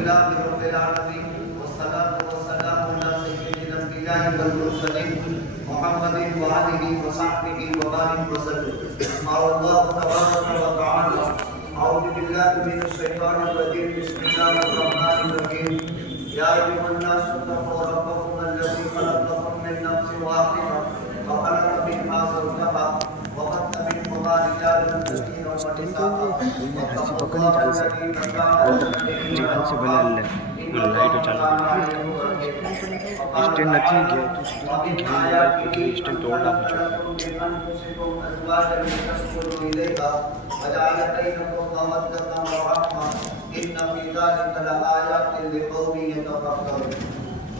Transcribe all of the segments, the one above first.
अल्हम्दुलिल्लाहि रब्बिल आलमीन वस्सलातु वस्सलामु अला सय्यिदिल अंबिया'i वल मुरसलीन मुहम्मदिन व आलिहि व सहबिहि व बारिक वसल्लम। अल्लाहु तबारक व तआला अऊज़ु बिल्लाहि मिनश शैतानिर रजीम बिस्मिल्लाहिर रहमानिर रहीम या अय्युहन नासु तक़ू रब्बकुम अल्लज़ी खलक़कुम मिन नफ्सिन वाहिदा व खलक़ मिनहा ज़ौजहा व बस्स मिनहुमा रिजालन कसीरन व निसाअ लाइट चालू स्टैंड नहीं गया तो स्टैंड तोड़ना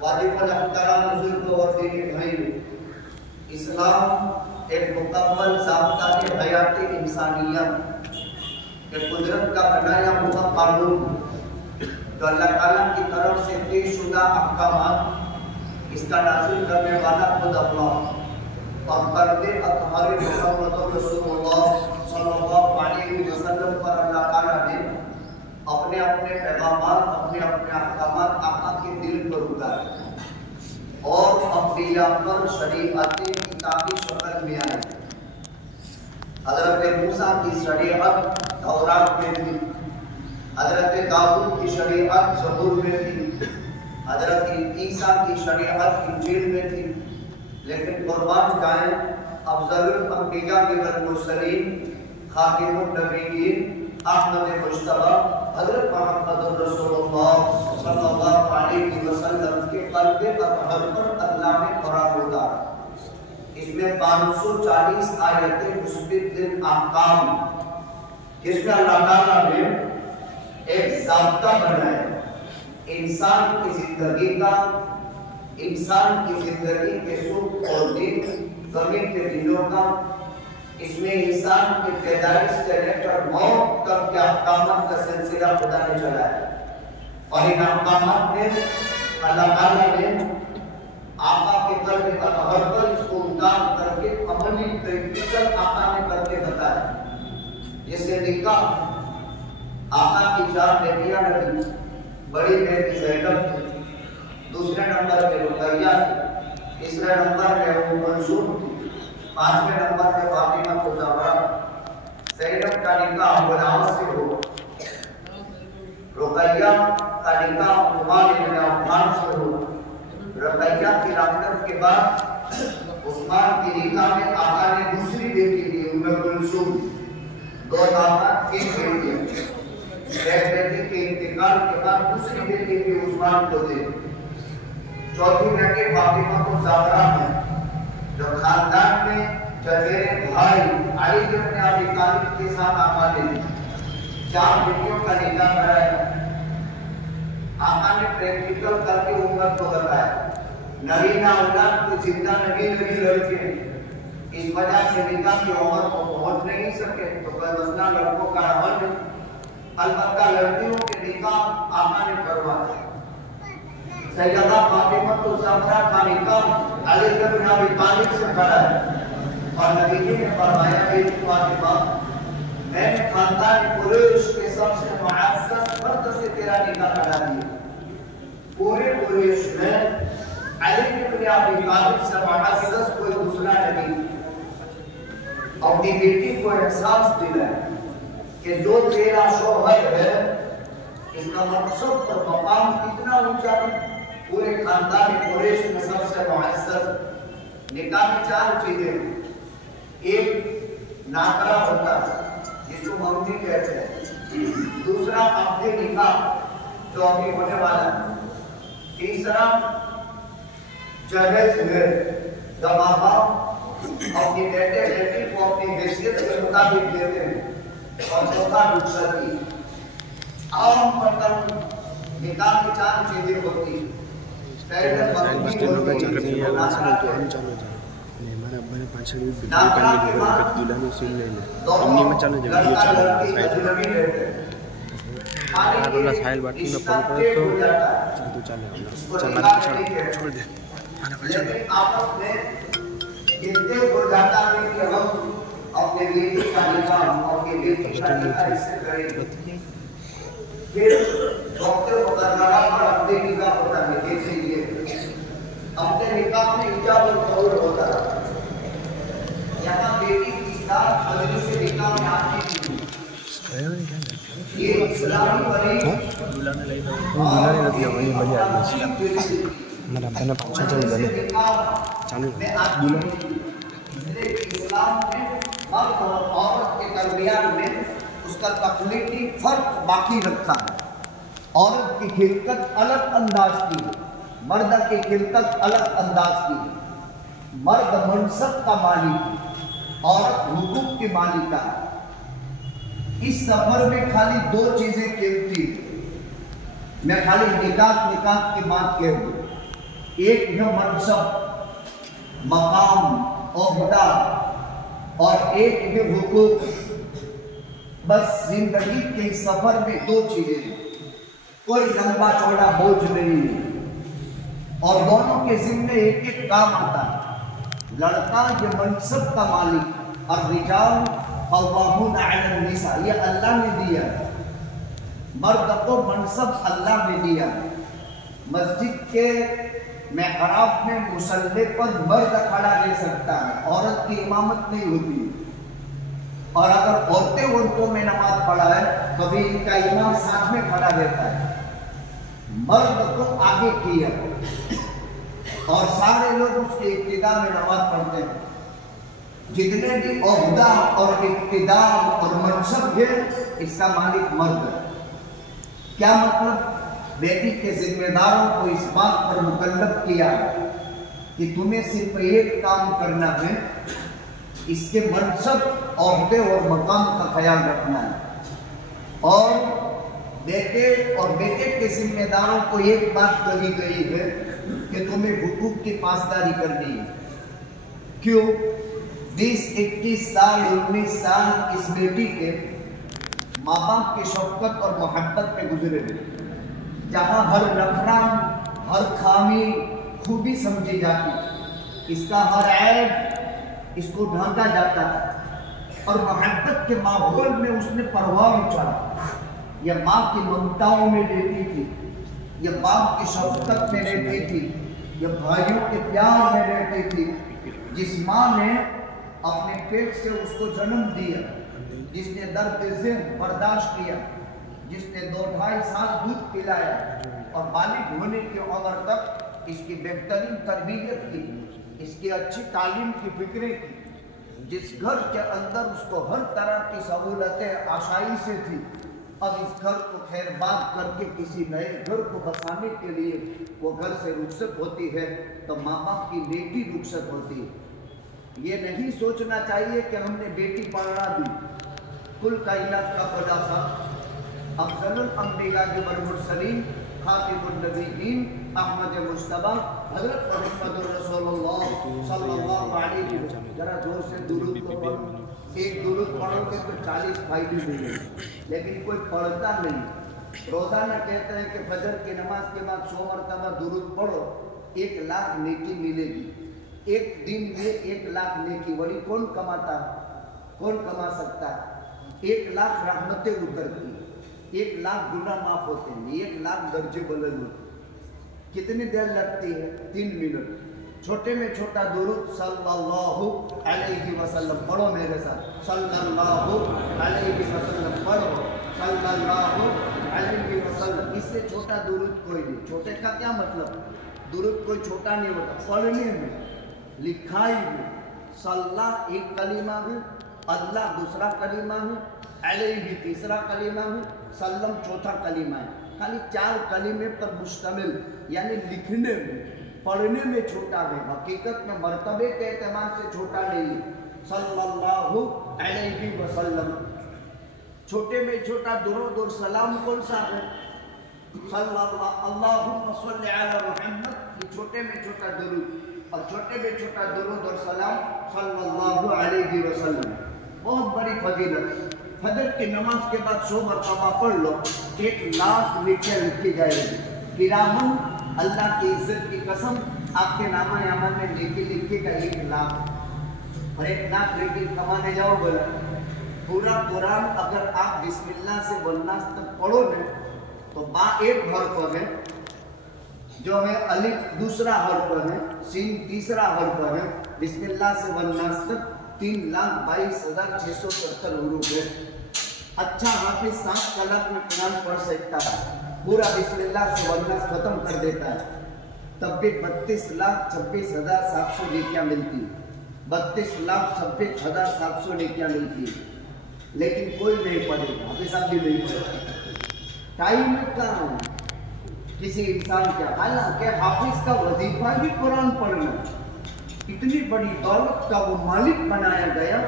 वाजिब अल-एहतराम बुजुर्ग और दीनी भाइयों, इस्लाम एक मुकम्मल ज़ाब्ता हयाती इंसानियत के कुदरत का बनाया हुआ कानून जो अल्लाह ताला की तरफ से तयशुदा अहकामात इसका नाज़िल करने वाला खुद अल्लाह और पर्दे अतहर मुहम्मद रसूलुल्लाह सल्लल्लाहु अलैहि वसल्लम पर अल्लाह ताला ने अपने अपने पैगामात अपने अपने अहकामात आका के दिल पर उतारे और अंबिया पर शरीअत किताबी शक्ल में आए। हज़रत मूसा की शरीअत तौरात में थी, हज़रत दाऊद की शरीअत ज़बूर में थी, हज़रत ईसा की शरीअत इंजील में थी। लेकिन कुर्बान जाएं अफज़लुल अंबिया वल मुरसलीन खातिमुन नबिय्यीन अहमद मुज्तबा हज़रत मुहम्मद रसूलुल्लाह सल्लल्लाहु अलैहि वसल्लम के क़ल्ब अतहर पर अल्लाह ने कुरान उतारा। इसमें 540 आयतें मुस्बितिन अहकाम जिसमें अल्लाह ताला ने एक ज़ाब्ता बनाया इंसान की जिंदगी का, इंसान की जिंदगी के सुख और दिन गमी के दिनों का। इसमें इंसान की पैदाइश से लेकर मौत तक के अहकामात का सिलसिला खुदा ने चलाया और इन अहकामात में अल्लाह ताला ने आका के कल्ब अतहर पर इसको उतार करके अमली प्रैक्टिकल आका ने करके बताया। जैसे निकाह आका की 4 बेटियां रही, बड़ी बेटी ज़ैनब थी, दूसरे नंबर पे रुकैया थी, तीसरे नंबर पे उम्म कुलसूम थी, 5वें नंबर पे फातिमा ज़हरा। ज़ैनब का निकाह गुलाम से हो, रुकैया का निकाह उस्मान इब्न अफ़्फ़ान से हो। रुकैया की रामदत के बाद उस्मान की निकाह में आका ने दूसरी बेटी दी उम्म कुलसूम। 2 दामाद 3 बेटियां। एक बेटी के इंतकाल के बाद दूसरी बेटी भी उस्मान को दी। चौथी बेटी फातिमा ज़हरा है जो खानदान में चचेरे भाई अली इब्न अबी तालिब के साथ आका ने 4 बेटियों का निकाह कराया। आका ने प्रैक्टिकल करके उम्मत को बताया नबी ना औलाद को जिंदा नबी लड़के इस वजह से निकाह की उम्र को पहुंच नहीं सके तो कोई मसला लड़कों का हल नहीं। अलबत्ता लड़कियों के निकाह आका ने करवाया। सैयदा फातिमा ज़हरा का निकाह अली इब्न अबी तालिब से करा और नबी जी ने फरमाया बेटी फातिमा मैंने खानदान कुरैश के सबसे मुअज़्ज़ज़ मर्द से तेरा निकाह करा दिया। पूरे कुरैश में अली इब्न अबी तालिब से मुअज़्ज़ज़ कोई दूसरा नहीं। अपनी बेटी को एहसास दिलाया कि जो तेरा शौहर है इसका मकसद और मकाम कितना ऊंचा है। पूरे खानदान कुरैश में सबसे मुअज़्ज़ज़। निकाह में 4 चीजें, एक नाकरा होता है जिसको मंगनी कहते हैं, दूसरा अब्दे निकाह जो अभी होने वाला है, तीसरा जहेज है जब माँ बाप अपनी बेटे बेटी को अपनी हैसियत के मुताबिक देते हैं, और चौथा रुखसती। आम पतन निकाह की 4 चीजें होती हैं। हमारे अब्बा ने 5 मिनट वीडियो करने के बाद दूल्हा ने सुन लेंगे इन्हीं में चलो जब वीडियो चल रहा है साइड वाला साइल बात में फोन करे तो चल छोड़ दे आपस में कितने गुरदाता में कि हम अपने बेटी का निकाह अपने बेटी का निकाह इससे करेंगे फिर डॉक्टर मुकर्रमा पर अपने निकाह होता है जैसे ये अपने निकाह में इजाब और कबूल होता है यहाँ बेटी की साथ बदली से निकाह में आती थी ये इस्लामी बड़ी दूल्हा ने रख लिया वही बढ़िया मेरा अब्बा ने 5 चल गए चालू इस्लाम में मर्द और औरत के दरमियान में उसका तख्लीकी फर्क बाकी रखता है। औरत की खिलकत अलग अंदाज की है, मर्द की खिलकत अलग अंदाज की है। मर्द मनसब का मालिक है, औरत हुकूक की मालिका है। इस सफर में खाली 2 चीजें कीमती है। मैं खाली निकाह की बात कह दूं। एक है मनसब मकाम ओहदा और एक है हुकूक। बस जिंदगी के सफर में 2 चीजें हैं, कोई लंबा चौड़ा बोझ नहीं है और दोनों के जिम्मे एक एक काम आता है। लड़का ये मनसब का मालिक और रिजाल क़व्वामून अला निसा, ये अल्लाह ने दिया। मर्द को मनसब अल्लाह ने दिया। मस्जिद के मेहराब में मुसल्ले पर मर्द खड़ा रह सकता है, औरत की इमामत नहीं होती। और अगर औरतें उनको में नमाज पढ़ा है तो भी इनका इमाम साथ में खड़ा रहता है। मर्द को आगे किया और सारे लोग उसके इक्तिदा में नमाज पढ़ते हैं। जितने भी ओहदा और इक्तिदार और मनसब है इसका मालिक मर्द है। क्या मतलब? बेटी के जिम्मेदारों को इस बात पर मुकल्लफ किया कि तुम्हें सिर्फ एक काम करना है, इसके मनसब ओहदे और मकाम का ख्याल रखना है। और बेटे के जिम्मेदारों को एक बात कही गई है कि तुम्हें हुकूक की पासदारी करनी है। क्यों? 20, 21 साल 19 साल इस बेटी के माँ बाप की शफकत और मोहब्बत में गुजरे, जहाँ हर नखरा हर खामी खूबी समझी जाती, इसका हर ऐब इसको ढांका जाता था और मोहब्बत के माहौल में उसने परवाह उछाला। यह माँ की ममताओं में रहती थी, यह बाप की शफकत में रहती थी, यह भाइयों के प्यार में रहती थी। जिस माँ ने अपने पेट से उसको जन्म दिया, जिसने दर्द से बर्दाश्त किया, जिसने 2-2.5 साल दूध पिलाया और बालिग होने की उम्र तक इसकी बेहतरीन तरबियत की, इसकी अच्छी तालीम की फिक्रें की, जिस घर के अंदर उसको हर तरह की सहूलतें आसानी से थी, अब इस घर को खैरबाद करके किसी नए घर को बसाने के लिए वो घर से रुखसत होती है तो माँ बाप की नेकी रुखसत होती है। ये नहीं सोचना चाहिए कि हमने बेटी पढ़ा दी। कुल कायनात का खुलासा अफजलुल अंबिया वल मुरसलीन खातिमुन नबीयीन अहमद मुस्तफा हजरत मुहम्मद रसूलुल्लाह सल्लल्लाहु अलैहि वसल्लम। जरा जोर से दुरूद को पढ़ो। एक दुरूद पढ़ोगे तो 40 फायदे मिलेंगे, लेकिन कोई पढ़ता नहीं। रोजाना कहते हैं कि फजर की नमाज के बाद 100 मरतबा दुरूद पढ़ो, 1 लाख नेकी मिलेगी। एक दिन में 1 लाख नेकी बड़ी कौन कमाता है? कौन कमा सकता है? 1 लाख रहमतें उतरती, 1 लाख गुनाह माफ होते हैं, 1 लाख दर्जे बुलंद होते हैं। कितनी देर लगती है? 3 मिनट। छोटे में छोटा दुरूद सल्लल्लाहु अलैहि वसल्लम पढ़ो मेरे साथ। सल्लल्लाहु अलैहि वसल्लम पढ़ो, सल्लल्लाहु अलैहि वसल्लम। इससे छोटा दुरूद कोई नहीं। छोटे का क्या मतलब? दुरूद कोई छोटा नहीं होता। पढ़ने में, लिखाई में सल्लाह एक कलीमा है, अल्लाह दूसरा कलीमा है, अलैहि तीसरा कलीमा है, सल्लम चौथा कलीमा है। खाली 4 कलीमे पर मुश्तमिल, यानी लिखने में पढ़ने में छोटा है, हकीकत में मर्तबे के एतबार से छोटा नहीं। सल्लल्लाहु अलैहि वसल्लम। छोटे में छोटा दुरूद और सलाम कौन सा है? सल्लल्लाहु अल्लाहुम्मा सल्ली अला मुहम्मद। ये छोटे में छोटा दुरूद। और छोटे में छोटा दुरूद और सलाम सल्लल्लाहु अलैहि वसल्लम। बहुत बड़ी फजीलत। फजर की नमाज के बाद 100 मरतबा पढ़ लो, 1,00,000 नेकियां लिखी जाएगी। किरामन, अल्लाह की इज्जत की कसम, आपके नामा यामा में नेकी लिखेगा 1,00,000। और 1,00,000 नेकी कमाने जाओ बोला, पूरा कुरान अगर आप बिस्मिल्लाह से वन्नास तक पढ़ो न, तो बा एक हर्फ है, जो है अलिफ दूसरा हर्फ है, सीन तीसरा हर्फ है, बिस्मिल्लाह से वन्नास तक 3,22,670 हुरूफ है। अच्छा हाफिज 7 कलाक में कुरान पढ़ सकता है, पूरा बिस्मिल्लाह से वन्नास खत्म कर देता है, तब भी 32,26,700 नेकियां मिलती, 32,26,700 नेकियां मिलती। लेकिन कोई नहीं पढ़ेगा, हाफिज साहब भी नहीं पढ़ेगा, टाइम कहाँ किसी इंसान का। हालांकि हाफिज का वजीफा भी कुरान पढ़ना, इतनी बड़ी दौलत का वो मालिक बनाया गया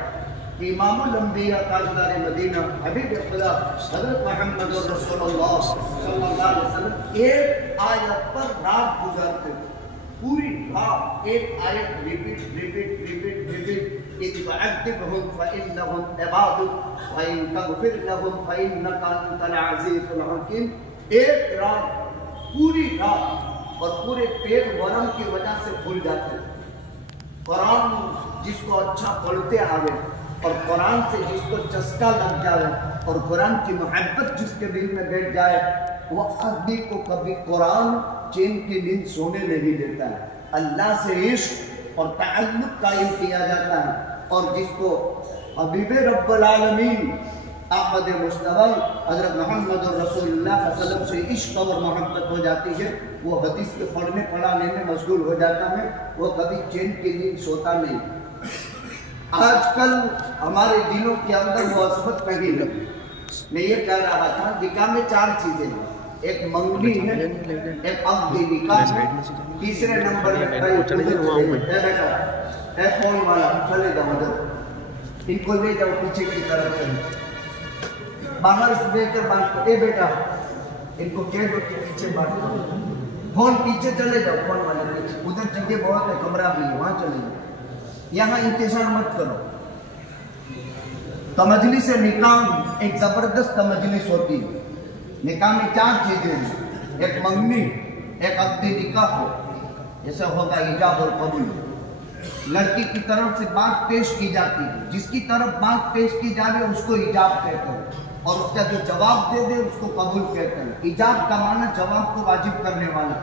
कि इमामुल अंबिया ताजदार मदीना हबीब खुदा हज़रत मुहम्मद रसूलुल्लाह सल्लल्लाहु अलैहि वसल्लम एक आयत पर रात गुजारते, पूरी रात एक आयत रिपीट रिपीट रिपीट रिपीट। इज़ तुअद्दिबहुम फइन्नहुम इबादुक व इन तगफिर लहुम फइन्नका अंतल अज़ीज़ुल हकीम। एक रात, पूरी रात, और पूरे पेट वरम की वजह से भूल जाते। कुरान जिसको अच्छा पढ़ते आवे और कुरान से जिसको चस्का लग जाए और कुरान की मोहब्बत जिसके दिल में बैठ जाए, वो आदमी को कभी कुरान चैन की नींद सोने नहीं देता है। अल्लाह से इश्क और ताल्लुक कायम किया जाता है। और जिसको हबीब रब्बुल आलमीन अहमद मुस्तफा हज़रत मोहम्मद रसूलुल्लाह सल्लल्लाहु अलैहि वसल्लम से इश्क और मोहब्बत हो जाती है, वो हदीस के पढ़ने पढ़ाने में मशगूल हो जाता है, वो कभी चैन की नींद सोता नहीं। आजकल हमारे दिलों के अंदर वो असमत नहीं लगी। मैं ये कह रहा था, निकाह में 4 चीजें हैं, एक मंगनी है, एक अक़दी निकाह, तीसरे नंबर में कौन वाला चले जाओ उधर, इनको ले जाओ पीछे की तरफ से, बाहर से देकर बात, ए बेटा इनको कह दो कि पीछे बात करो, फोन पीछे चले जाओ, फोन वाले पीछे, उधर जगह बहुत है, कमरा भी है, वहां चले जाओ, यहाँ इंतजार मत करो। तो मजलिस निकाह एक जबरदस्त मजलिस होती है। निकाह में 4 चीजें हैं, एक मंगनी, एक अक़दी निकाह हो, जैसे होगा इजाब और कबूल। लड़की की तरफ से बात पेश की जाती है, जिसकी तरफ बात पेश की जाए उसको इजाब कहते हैं, और उसका जो जवाब दे दे उसको कबूल कहते हैं। इजाब का माना जवाब को वाजिब करने वाला,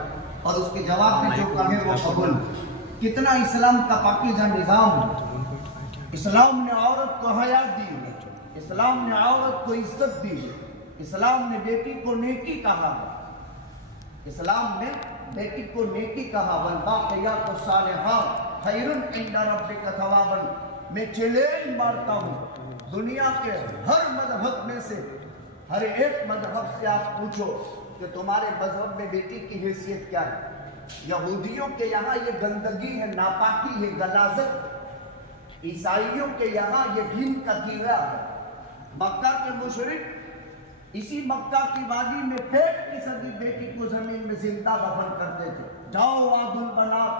और उसके जवाब में जो कहे वो कबूल। कितना इस्लाम का पाकीज़ा निज़ाम। इस्लाम ने औरत को हया दी, इस्लाम ने औरत को इज्जत दी, इस्लाम ने बेटी को नेकी कहा, इस्लाम ने बेटी को नेकी कहा। वल बाक़ियातु सालिहात खैरुन इंदा रब्बिका थवाबन। मैं चैलेंज मारता हूँ, दुनिया के हर मजहब में से, हर एक मजहब से आप पूछो कि तुम्हारे मजहब में बेटी की हैसियत क्या है। यहूदियों के यहाँ ये गंदगी है, नापाकी है, गलाजत। ईसाइयों के यहाँ ये घिन का कीड़ा है। मक्का के मुशरिक इसी मक्का की वादी में 35 बेटी को जमीन में जिंदा दफन करते थे। जाओ वादुल बनात,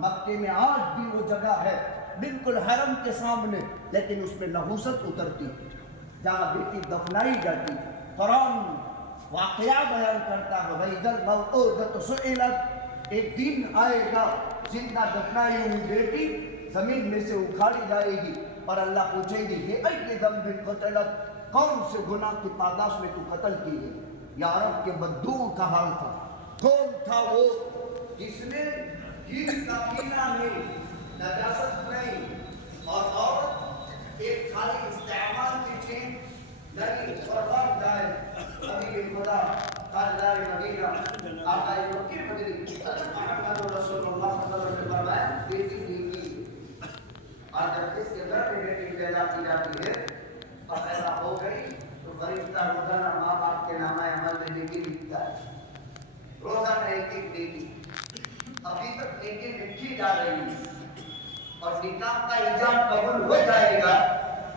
मक्के में आज भी वो जगह है, बिल्कुल हरम के सामने, लेकिन उसमें नहुसत उतरती थी, जहाँ बेटी दफनाई जाती थी। कुरान वाक़या बयान करता है, वइज़ल मौऊदतु सुइलत, एक दिन आएगा जिंदा दफनाई हुई बेटी जमीन में से उखाड़ी जाएगी और अल्लाह पूछेगी कि अय्य ज़ंबिन क़तलत, कौन से गुनाह की पादाश में तू कत्ल की गई। या अरब के बद्दुओं का हाल था, कौन था वो जिसने घी का पीना नहीं, नजासत नहीं, और औरत एक खाली इस्तेमाल की चीज लगी बर्बाद जाए। अभी के खुदा ताजदार मदीना आका मक्की मदनी हज़रत रसूलुल्लाह सल्लल्लाहु अलैहि वसल्लम ने फरमाया, बेटी नेकी। और जब इसके घर में बेटी पैदा की जाती है और पैदा हो गई तो फरिश्ता रोजाना माँ बाप के नाम अमल में नेकी लिखता है, रोजाना एक-एक नेकी। अभी तक नेकी लिखी जा रही है, और निकाह का इजाब कबूल हो जाएगा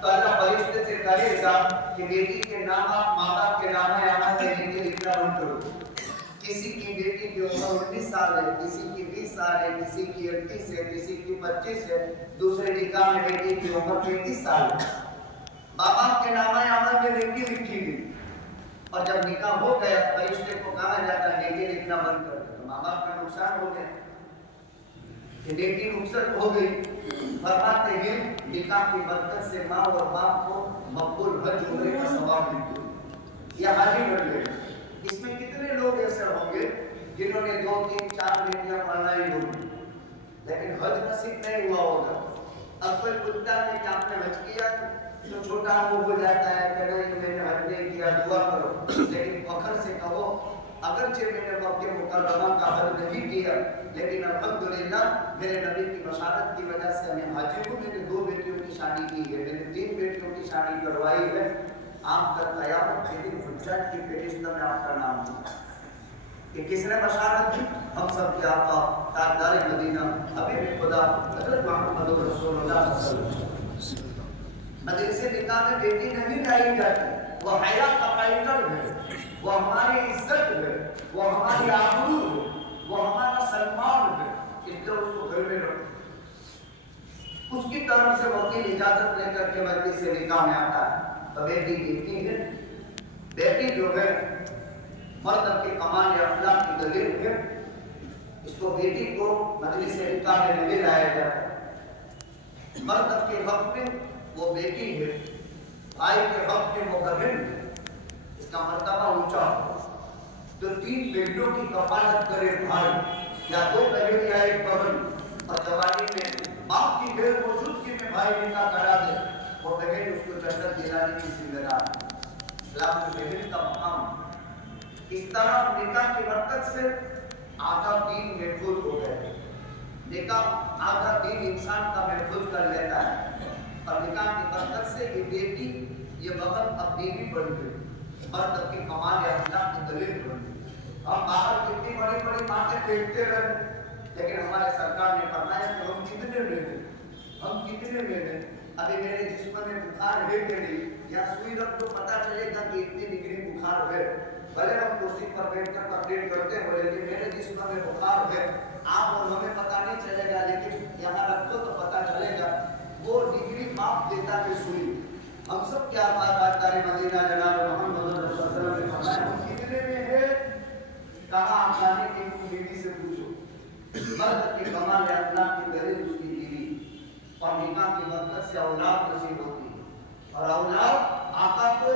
तो अल्लाह फरिश्ते से कहेगा कि बेटी के नाम माँ बाप के नाम अमल में नेकी लिखना बंद करो। किसी की बेटी की उम्र 19 साल है, किसी की 20 साल है, किसी की 38 है, किसी की 25 है, दूसरे निकाह में बेटी की उम्र 35 साल है। बाबा के नामा में रेकी लिखी गई और जब निकाह हो गया फरिश्ते को कहा जाता है रेकी लिखना बंद कर दो। तो माँ बाप का नुकसान हो गया कि रेकी नुकसान हो गई। फरमाते हैं निकाह की बरकत से माँ और बाप को मकबूल हज उम्रे का सवाब मिलता है। यह हाजी बन गए। इसमें कितने लोग ऐसे होंगे जिन्होंने 2, 3, 4 बेटियां पाला ही होगी लेकिन हज नसीब नहीं हुआ होगा। अब कोई कुत्ता ने आपने हज किया तो छोटा मुंह हो जाता है कि नहीं मैंने हज नहीं किया, दुआ करो। लेकिन फखर से कहो अगरचे मैंने मक्के मुकर्रमा का हज नहीं किया लेकिन अल्हम्दुलिल्लाह मेरे नबी की बशारत की वजह से मैं हाजी हूँ। मैंने 2 बेटियों की शादी की है, मैंने 3 बेटियों की शादी करवाई है। आपका कयामत के दिन हुज्जत की फेरिस्त में आपका नाम है कि किसने बशारत की? हम सब के आका ताजदार मदीना हबीब खुदा हजरत मोहम्मद रसूलुल्लाह सल्लल्लाहु अलैहि वसल्लम। मदरसे निकाह में बेटी नहीं लाई जाती, वो हया का पैकर है, वो हमारी इज्जत है, वो हमारी आबरू है, वो हमारा सम्मान है, इसलिए उसको घर में रखो। उसकी तरफ से वकील इजाजत लेकर के मजलिस से निकाह में आता है तो बेटी कहती है, बेटी जो है मर्द के कमाल या अखलाक की दलील है, इसको बेटी को मजलिस से निकाह में नहीं लाया जाता। मर्द के हक में वो बेटी है, भाई के हक में वो बहन है, इसका मर्तबा ऊंचा हो। तो 3 बेटियों की कफालत करे भाई या 2 बहन या 1 बहन और जवानी में बाप की गैर मौजूदगी में भाई निकाह करा दे, वो बहन उसको जन्नत दिलाने की जिम्मेदार है। इस्लाम में बहन का मकाम इस तरह निकाह की बरकत से आधा दीन महफूज हो गया। निकाह आधा दीन इंसान का महफूज कर लेता है और निकाह की बरकत से ये बेटी ये बहन अपनी भी बन गई, मर्द की कमाल या अखलाक की दलील बन गई। हम बाहर कितनी बड़ी बड़ी बातें फेंकते रहे लेकिन हमारे सरकार ने फरमाया कि हम कितने में हैं, हम कितने में हैं। अभी मेरे जिस्म में बुखार है कि नहीं, या सुई रख तो पता चलेगा कि इतनी डिग्री बुखार है। भले हम कुर्सी पर बैठकर कंप्लेंट करते हो लेकिन मेरे जिस्म में बुखार है, आप और हमें पता नहीं चलेगा लेकिन यहाँ रखो तो पता चलेगा। वो डिग्री माप देता है सुई। हम सब क्या बात तारे मदीना जनाब मोहम्मद रसूलुल्लाह सल्लल्लाहु अलैहि वसल्लम ने फरमाया हम कितने में है, कहाँ आसानी की बीवी से पूछो। मर्द के कमाल या अखलाक की दलील उसकी बीवी और निकाह की बरकत से औलाद नसीब होती है और औलाद आका को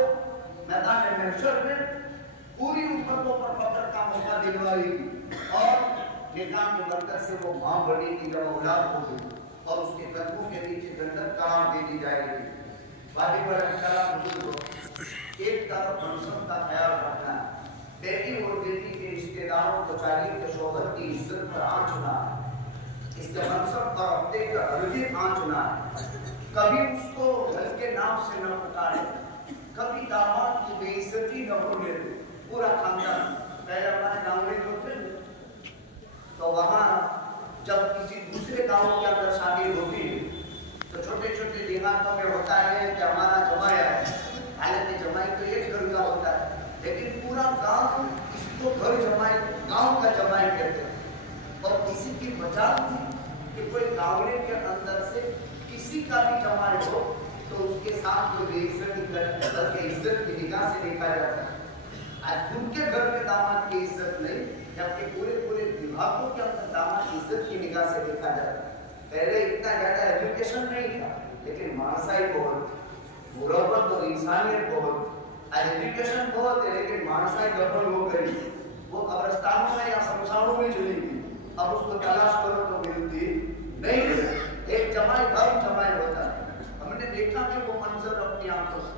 मैदान महशर में पूरी उम्मतों पर फख्र का मौका दिलवाएगी और निकाह की बरकत से वो मां बनेगी जब औलाद होगी और उसके कदमों के नीचे जन्नत करार दे दी जाएगी। वाजिब एक तरफ मनसब का ख्याल रखना, बेटी और बेटी के रिश्तेदारों को चाहिए कि शोहर की इज्जत पर आंच ना, इसके मनसब पर अपने का हरगिज़ आंच ना, कभी उसको घर के नाम से न पुकारे, कभी दामाद की बेइज्जती न होने दे। पूरा खानदान पहले हमारे गाँव में होते तो वहाँ जब किसी दूसरे गांव के अंदर शादी होती है तो छोटे छोटे देहातों में होता है कि हमारा जमाई है, हालांकि जमाई तो एक घर का होता है लेकिन पूरा गांव इसको घर जमाई, गांव का जमाई कहते हैं। और किसी की मजाक थी कि कोई गाँवले के अंदर से किसी का भी जमाई हो तो उसके साथ कोई बेइज्जती करके इज्जत की निगाह से देखा जाता है। आज उनके घर में दामाद की इज्जत नहीं, जबकि पूरे पूरे विभागों के अंदर दामाद की इज्जत की निगाह से देखा जाता है। पहले इतना ज्यादा एजुकेशन नहीं था लेकिन मानसाई बहुत, मुरब्बत और इंसानियत बहुत। आज एजुकेशन बहुत है लेकिन मानसाई गड़बड़ हो गई, वो कब्रिस्तानों में या शमशानों में चली गई। अब उसको तलाश करो तो मिलती नहीं। एक जमाई घर जमाई होता है। हमने देखा कि वो मंजर अपनी आंखों से,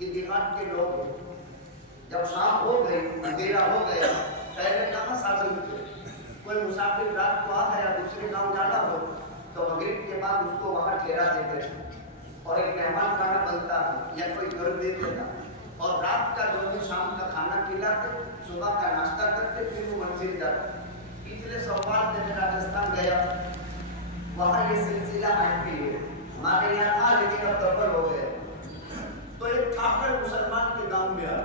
ये देहात के लोग जब शाम हो गई, अंधेरा हो गया, पहले कहाँ साधन थे, कोई मुसाफिर रात को आ गया, दूसरे गांव जाना हो तो मगरिब के बाद उसको वहां ठहरा देते थे और एक मेहमान खाना बनता है या कोई घर दे देता और रात का जो भी शाम का खाना खिलाते, सुबह का नाश्ता करते, फिर वो मंजिल जाते। पिछले सोमवार में मैं राजस्थान गया, वहाँ ये सिलसिला आती है, हमारे यहाँ था लेकिन अब दफर हो गए। तो एक काफिर मुसलमान के गांव में आया,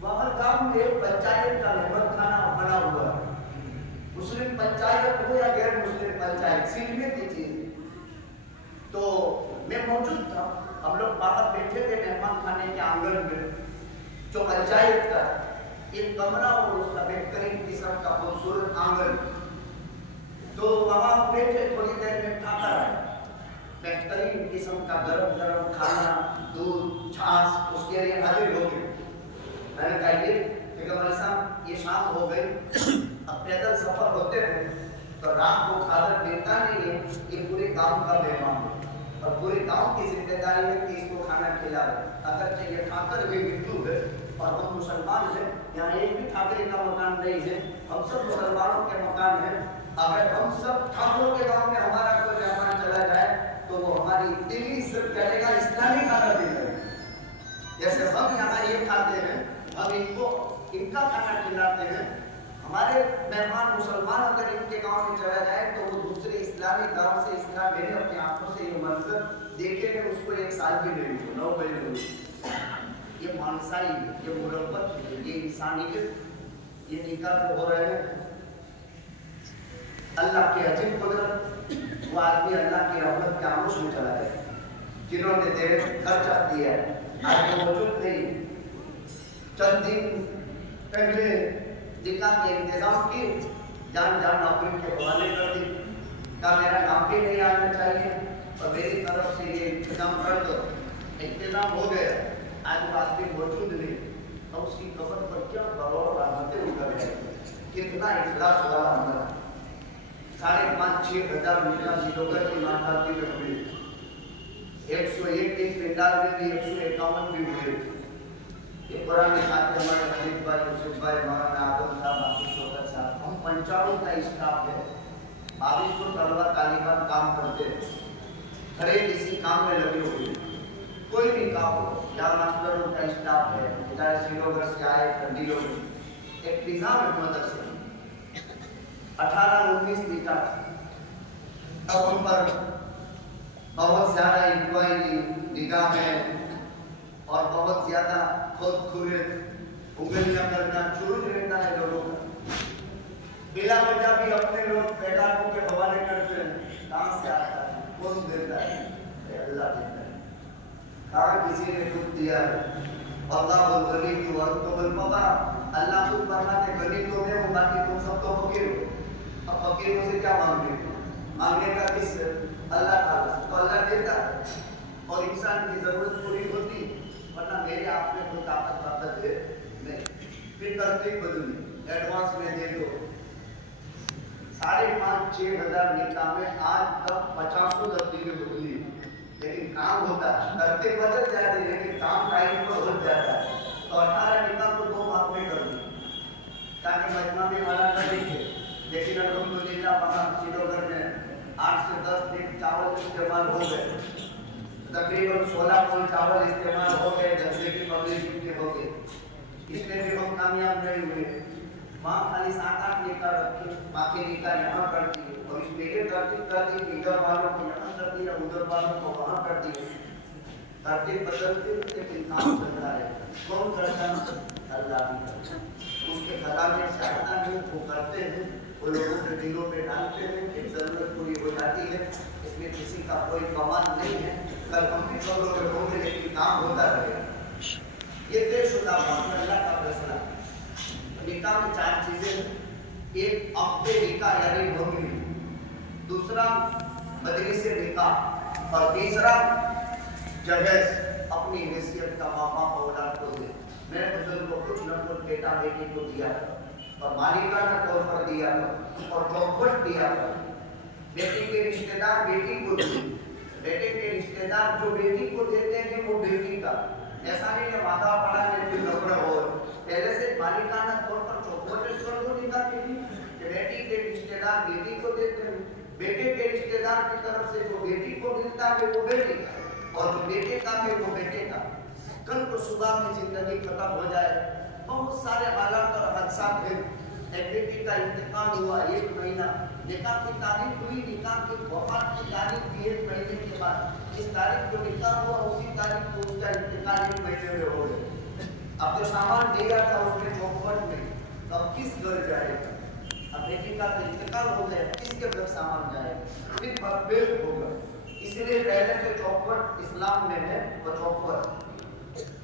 वहाँ गांव में पंचायत का मेहमान खाना बना हुआ है। मुस्लिम पंचायत हो या गैर मुस्लिम पंचायत, सीखने की चीज। तो मैं मौजूद था, हम लोग बाहर बैठे थे मेहमान खाने के आंगन में, जो पंचायत का एक कमरा और उसका बेहतरीन किस्म का खूबसूरत आंगन। तो वहां बैठे, थोड़ी देर में ठाकर आए, बेहतरीन किस्म का गरम गरम खाना, दूध, छाछ उसके लिए हाजिर हो गए। मैंने कहा ये साहब ये शाम हो गई, अब पैदल सफर होते हैं तो रात को खाना देता नहीं है, ये पूरे गांव का मेहमान है और पूरे गांव की जिम्मेदारी है कि इसको खाना खिलाए। अगर ये ठाकर भी हिंदू है और हम मुसलमान हैं, यहाँ एक भी ठाकरे का मकान नहीं है, हम सब मुसलमानों के मकान हैं। अगर हम सब ठाकुरों के गांव में हमारा कोई मेहमान चला जाए तो वो हमारी दिली सिर्फ कहेगा इस्लामी खाना देगा। जैसे हम यहाँ ये खाते हैं, हम इनको इनका खाना खिलाते हैं। हमारे मेहमान मुसलमान अगर इनके गांव में चला जाए तो वो दूसरे इस्लामी गांव से इस्लाम लेने अपनी आंखों से ये मंजर देखेंगे, उसको 1 साल भी नहीं हो, 9 महीने हो। ये मानसाई, ये मुरब्बत, ये इंसानियत, ये निकाह हो रहे हैं अल्लाह के अजीब कुदरत। वो आदमी अल्लाह की रहमत के आगोश में चला गया, जिन्होंने देर खर्चा दिया है आज मौजूद नहीं। चंद दिन पहले निकाह के इंतजाम किए, जान नौकरी के हवाले कर दी, कहा मेरा नाम भी नहीं आना चाहिए और मेरी तरफ से ये इंतजाम कर दो। इंतजाम हो गया, आज वो आदमी मौजूद नहीं, तो उसकी कब्र पर क्या करोड़ रहमतें उतर गई। कितना इखलास वाला हमारा 5,500-6 हज़ार मीठा सिलोगर की माताती में हुई, 101 एक पेंडाल में भी 151 भी हुए। ये पुराने साथी हमारे अजीत भाई, यूसुफ भाई, मौलाना आदम साहब, बाकी शौकत साहब, हम 55 का स्टाफ है, 2200 तलबा तालिबान काम करते हैं, हर एक इसी काम में लगे हुए। कोई भी काम हो, या मास्टरों का स्टाफ है, चाहे श्रीनगर से आए, ठंडियों में एक निजाम है मदरसे 18-19 मीटर। अब उन पर बहुत ज्यादा इंक्वायरी, निगाहें और बहुत ज्यादा खुद खुले उंगलियां करना शुरू रहता है लोगों का। बिला वजह भी अपने लोग पैदारों के हवाले करते हैं, कहाँ से आता है, कौन देता है, अल्लाह देता है। कहाँ किसी ने कुछ दिया है, अल्लाह को गनी की वर्ग तो बल पता, अल्लाह खुद फरमाते गनी तो मैं हूँ, बाकी तुम सब तो फकीर हो। अब फकीरों से क्या मांगने, मांगने का किस अल्लाह ताला, तो अल्लाह देता और इंसान की जरूरत पूरी होती, वरना मेरे आप में कोई ताकत है नहीं। फिर तरतीब बदली, एडवांस में दे दो। 5,500-6 हज़ार निकाह में आज तक 50 तरतीबें बदली, लेकिन काम होता है, तरतीब बदल जाती है लेकिन काम टाइम पर हो जाता है। तो 18 निकाह को 2 भाग में कर दी ताकि मजमा में वाला न दिखे। लेकिन अल्हम्दुलिल्लाह वहाँ श्रीनगर में 8 से 10 दिन चावल इस्तेमाल हो गए, तकरीबन 16 कौल चावल इस्तेमाल हो गए, जैसे कि पब्लिक के हो गए। इसमें भी हम कामयाब नहीं हुए। वहाँ खाली 7-8 निकाह रखे, बाकी निकाह यहाँ कर दिए और इसमें ये तरतीब कर दी कि इधर वालों को यहाँ कर दिया, उधर वालों को वहाँ कर दिए। तरतीब बदलते लेकिन काम चल रहा है। कौन करता है? अल्लाह भी करता है। उसके खला में से आता है, वो करते हैं, वो लोगों के दिलों पे डालते हैं, एक जरूरत पूरी हो जाती है। इसमें किसी का कोई कमाल नहीं है, कल हम भी सब लोग होंगे लेकिन काम होता रहेगा। ये तयशुदा अल्लाह का फैसला। निकाह में 4 चीजें हैं, एक अक़्द निकाह यानी भंगी, दूसरा मजलिस निकाह और तीसरा जहेज अपनी हैसियत का माँ बाप औलाद को दे। मैंने बुजुर्ग को कुछ न कुछ बेटा बेटी को दिया और मालिकाना तौर पर दिया और चौखट दिया। बेटी के रिश्तेदार बेटी को दिए, बेटे के रिश्तेदार जो बेटी को देते हैं वो बेटी का। ऐसा नहीं कि माता पड़ा में झगड़ा हो, पहले से मालिकाना तौर पर चौखट कर दो निकाह के लिए कि बेटी के रिश्तेदार बेटी को देते हैं, बेटे के रिश्तेदार की तरफ से जो बेटी को मिलता है वो बेटी का और जो बेटे का है वो बेटे का। कल को सुबह में जिंदगी खत्म हो जाए, बहुत सारे हालात और हादसा थे। एक बेटी का इंतकाल हुआ, 1 महीना, निकाह की तारीख हुई, निकाह की वफात की तारीख भी 1 महीने के बाद। इस तारीख को निकाह हुआ, उसी तारीख को उसका इंतकाल 1 महीने में हो गया। अब जो सामान दिया था उसमें चौखट में, अब किस घर जाएगा? अब बेटी का इंतकाल हो गया, किसके घर सामान जाए, फिर मतभेद होगा। इसलिए पहले जो चौखट इस्लाम में है वो चौखट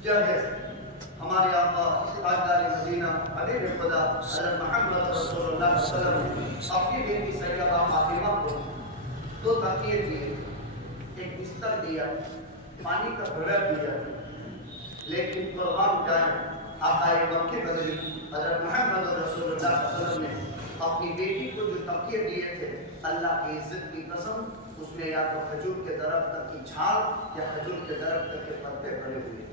क्या है, हमारे आका ताजदार मदीना हबीब खुदा हज़रत मोहम्मद रसूलुल्लाह सल्लल्लाहु अलैहि वसल्लम अपनी बेटी सैयदा फातिमा को 2 तकिए दिए, एक बिस्तर दिया, पानी का घड़ा दिया। लेकिन कुर्बान जाए आका मक्के बदली हज़रत मोहम्मद रसूलुल्लाह सल्लल्लाहु अलैहि वसल्लम ने अपनी बेटी को जो तकिए दिए थे, अल्लाह की इज्जत की कसम, उसमें या तो खजूर के दरख्त की झाड़ या खजूर के दरख्त के पत्ते भरे हुए थे।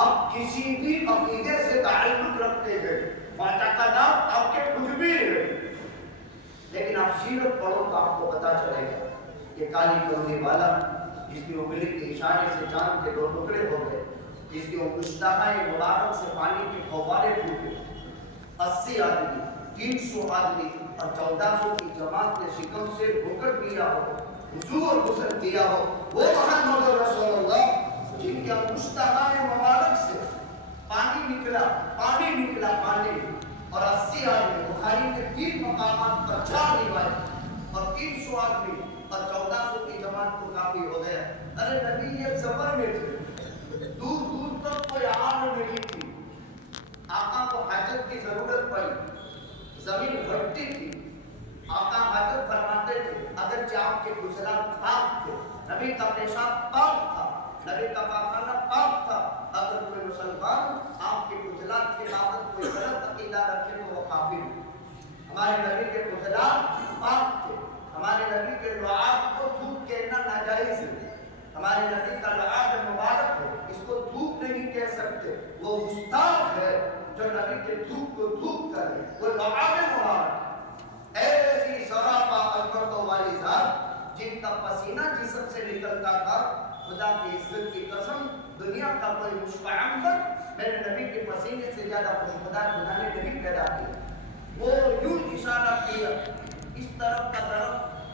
आप किसी भी अकीदे से ताल्लुक रखते हैं, माताकदात आपके कुछ भी है, लेकिन आप सीरत पढ़ो तो आपको पता चलेगा ये काली कमली वाला जिसकी उंगली के इशारे से चांद के 2 टुकड़े हो गए, जिसकी मुश्ताहाए मुबारक से पानी के फव्वारे फूटे, 80 आदमी 300 आदमी और 1400 की जमात ने शिकम से होकर दिया हो, हुजू और गुस्ल दिया हो, वो मोहम्मद रसूलुल्लाह जिनके मुश्ताहाए मुबारक से पानी निकला पानी, और 80 आदमी बुखारी के 3 मकामात पर 4 रिवायत और 300 आदमी और 1400 की जमात को काफी हो गया। अरे नबी ये सफर में थे, दूर दूर तक कोई आग नहीं थी, आका को हाजत की जरूरत पड़ी, जमीन घटती थी, आका हाजत फरमाते थे, अगर चाप के गुजरात पाक थे, नबी का पेशाब पाक था, नबी का पाखाना पाक था, अगर कोई मुसलमान आपके गुजरात के बाबत कोई गलत अकीदा रखे तो वो काफिर। हमारे नबी के गुजरात पाक थे, हमारे नबी के लुआब को थूक कहना नाजायज है, हमारे नबी का लुआब मुबारक है, इसको थूक नहीं कह सकते, वो गुस्ताख है जो नबी के थूक को थूक करे, वो लुआब मुबारक। ऐसी सरापा अजमतों वाली जात जिनका पसीना जिस्म से निकलता था, खुदा की इज्जत की कसम, दुनिया का कोई मुश्किल मेरे नबी के पसीने से ज्यादा खुशबूदार खुदा ने नहीं पैदा किया। वो यूं इशारा किया, इस तरफ का तरफ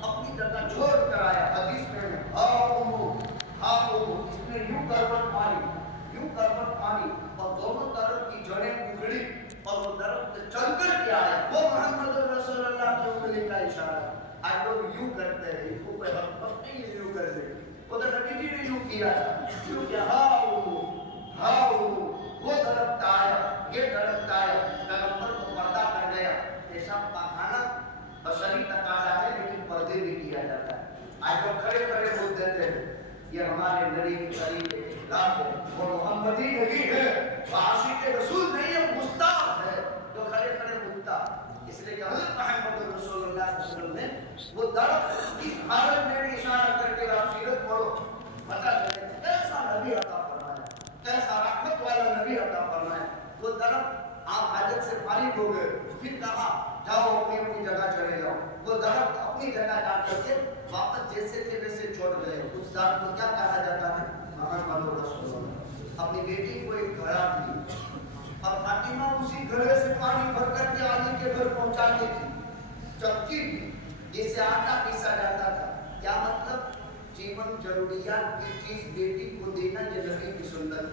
अपनी जगह छोड़ कर आया, हदीस में हाँ इसमें यूं करवट मारी और दोनों तरफ की जड़ें उखड़ी और वो दरख्त चलकर के आया, वो मोहम्मद रसूलुल्लाह की उंगली का इशारा। आज लोग यूं करते हैं, इसको कोई हक नहीं यूं करते, वो तो नबी जी ने यूं किया था, यूं क्या हाँ वो दरख्त आया, ये दरख्त आया, पैगंबर को पर्दा कर गया, पेशाब पाखाना बशरी तकाजा है लेकिन पर्दे भी किया जाता है। आज लोग खड़े बोल देते हैं ये हमारे नबी की तरीके इखलाक है, वो मोहम्मदी नबी है, वो आशिक रसूल नहीं है, गुस्ताख है जो खड़े बोलता। इसलिए कि हज़रत मोहम्मद रसूलुल्लाह सल्लल्लाहु अलैहि वसल्लम ने वो दरख्त इस हालत में भी इशारा करके आप सीरत पढ़ो, पता चले कैसा नबी अता फरमाया, कैसा रहमत वाला नबी अता फरमाया। वो दरख्त आप हाजत से फारिग हो गए, फिर कहा जाओ अपनी जगह चले जाओ, वो दरख्त अपनी जगह जा करके वापस जैसे थे वैसे छोड़ गए। उस जात को क्या कहा जाता है, मोहम्मद रसूलुल्लाह। अपनी बेटी को एक घड़ा दी और फातिमा उसी घड़े से पानी भर करके अली के घर पहुंचाती थी, चक्की जिससे आटा पीसा जाता था। क्या मतलब, जीवन जरूरियात की चीज बेटी को देना ये नबी की सुन्नत,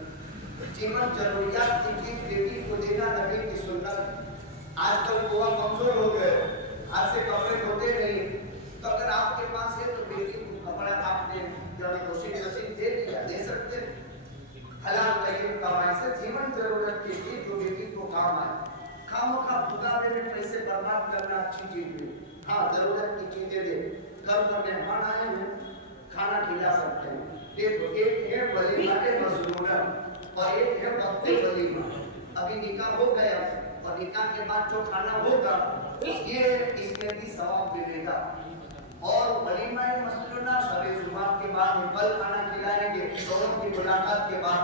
जीवन जरूरियात की चीज बेटी को देना नबी की सुन्नत। आजकल कुआ कमजोर हो गए, हाथ से कपड़े धोते नहीं, तो अगर आपके पास है तो बेटी को कपड़ा आपने वॉशिंग दे दिया, दे सकते। हलाल तैयब कमाई से जीवन जरूरत की चीज जो बेटी को काम आए। खामोखा खुदा में पैसे बर्बाद करना अच्छी चीज है, हाँ जरूरत की चीजें दे। घर पर मेहमान आए हैं, खाना खिला सकते हैं। देखो एक है वलीमा मसरूरा और एक है वक्ते वलीमा। अभी निकाह हो गया और निकाह के बाद जो खाना होगा ये इसमें भी सवाब मिलेगा। और वलीमा मसरूरा शबे जुमात के बाद कल खाना खिलाएंगे, दोनों की मुलाकात के बाद,